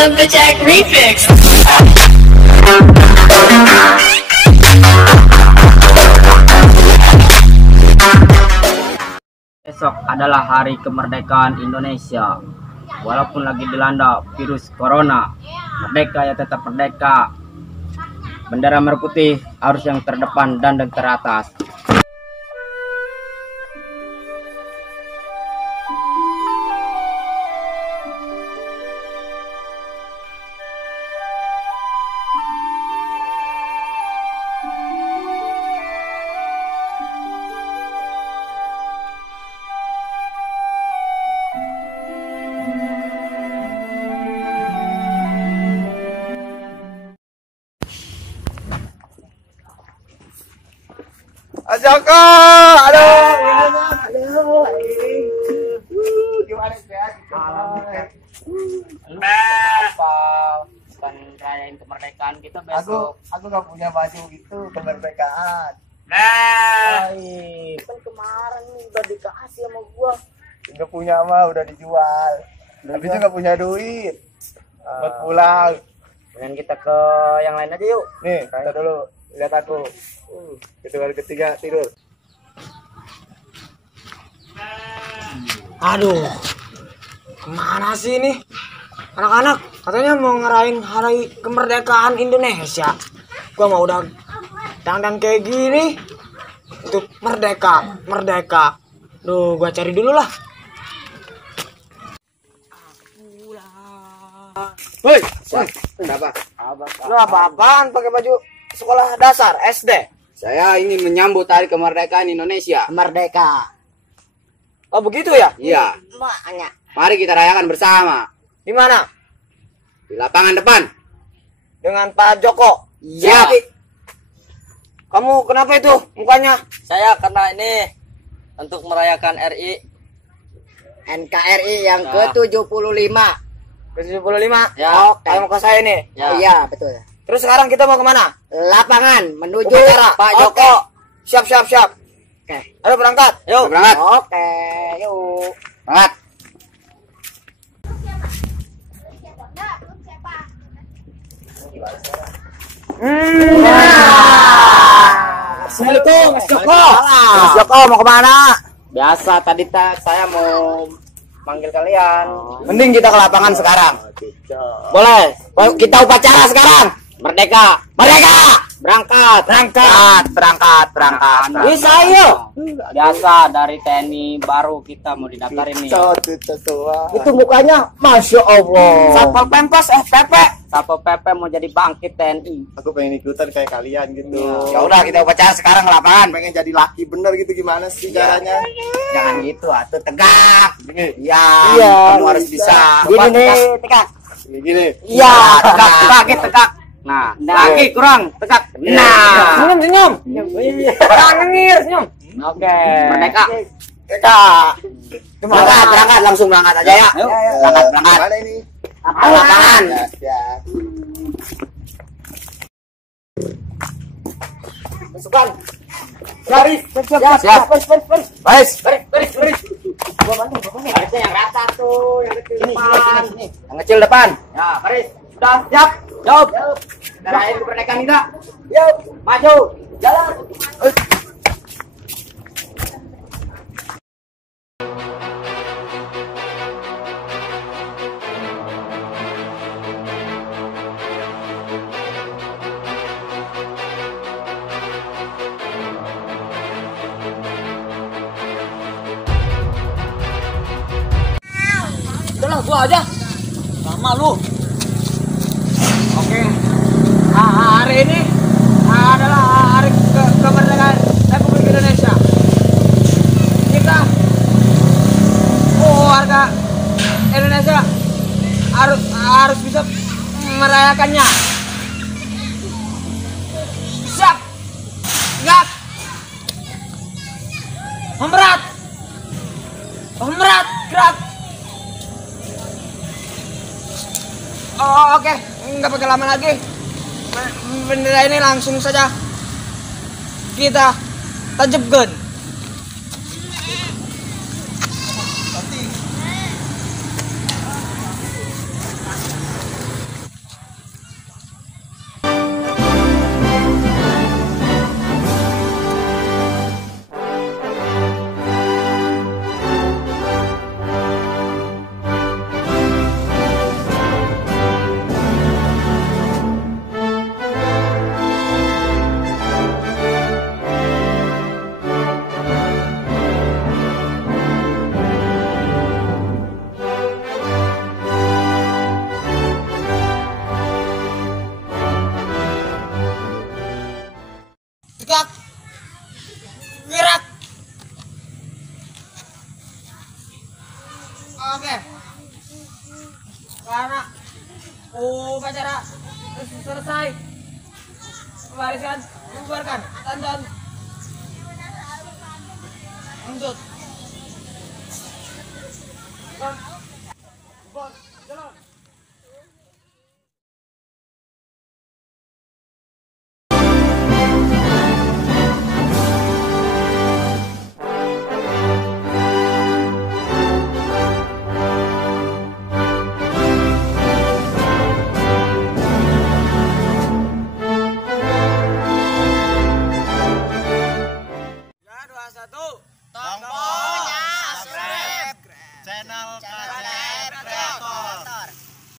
Lumber Jack Remix. Esok adalah hari kemerdekaan Indonesia. Walaupun lagi dilanda virus corona, merdeka ya tetap merdeka. Bendera merah putih harus yang terdepan dan teratas. Joko, aduh, gimana sih ya? Apa kan rayain kemerdekaan kita besok? Aku nggak punya baju itu kemerdekaan. Kan kemarin udah dikasih sama gua. Nggak punya mah udah dijual. Tapi juga nggak punya duit buat pulang. Dengan kita ke yang lain aja yuk. Nih, kita dulu lihat aku. Itu hari ketiga tidur. Aduh, kemana sih ini? Anak-anak katanya mau ngerayain hari kemerdekaan Indonesia. Gua mau udah dandan kayak gini. Itu merdeka. Duh, gua cari dulu lah. Woi, kenapa? Lu apa-apaan pakai baju sekolah dasar SD? Saya ingin menyambut hari kemerdekaan Indonesia. Merdeka. Oh begitu ya? Iya. Makanya. Mari kita rayakan bersama. Di mana? Di lapangan depan. Dengan Pak Joko. Iya. Kamu kenapa itu mukanya? Saya karena ini untuk merayakan NKRI yang ke-75. Ke-75? Ya. Oh, kayak muka saya nih? Ya. Oh, iya, betul. Terus sekarang kita mau kemana? Lapangan, menuju Pak Joko. Siap. Oke. Ayo berangkat. Yuk. Berangkat. Oke, yuk. Berangkat. Assalamualaikum, Mas Joko. Mas Joko mau kemana? Biasa tadi saya mau panggil kalian. Mending kita ke lapangan sekarang. Boleh. Kita upacara sekarang. Merdeka. Berangkat. Bisa yuk. Biasa dari TNI baru kita mau didaftarin nih. Itu mukanya Masya Allah. Satpol Pempes Pepe. Satpol PP mau jadi bangkit TNI. Aku pengen ikutan kayak kalian gitu. Ya udah kita upacara sekarang ke lapangan. Pengen jadi laki bener gitu, gimana sih caranya? Jangan gitu atuh, tegak. Iya. Kamu harus bisa. Gini nih, tegak. Gini. Iya, tegak. Nah, lagi kurang tegak. Nah, Senyum. Senyum. Oke. Merdeka. Tegak. Berangkat, langsung berangkat aja ya. Ayo. Berangkat. Mana ini? Lapangan. Ya. Masukkan. Baris. Siap. Baris. Baris. Gua bantu. Harusnya yang rata tuh, yang kecil depan. Yang kecil depan. Ya, baris. Sudah siap? Jawab. Kita rayain kemerdekaan kita. Yuk. Maju. Jalan. Udahlah, gua aja. Lama lu. Oke. Hari ini adalah hari kemerdekaan Republik Indonesia. Kita warga Indonesia harus bisa merayakannya. Siap. Gak. Memberat. Gerak. Oh, oke, nggak pakai lama lagi. Bendera ini langsung saja kita tajamkan. Oke. Karena upacara selesai. Wariskan, bubarkan. Tonton. Lanjut.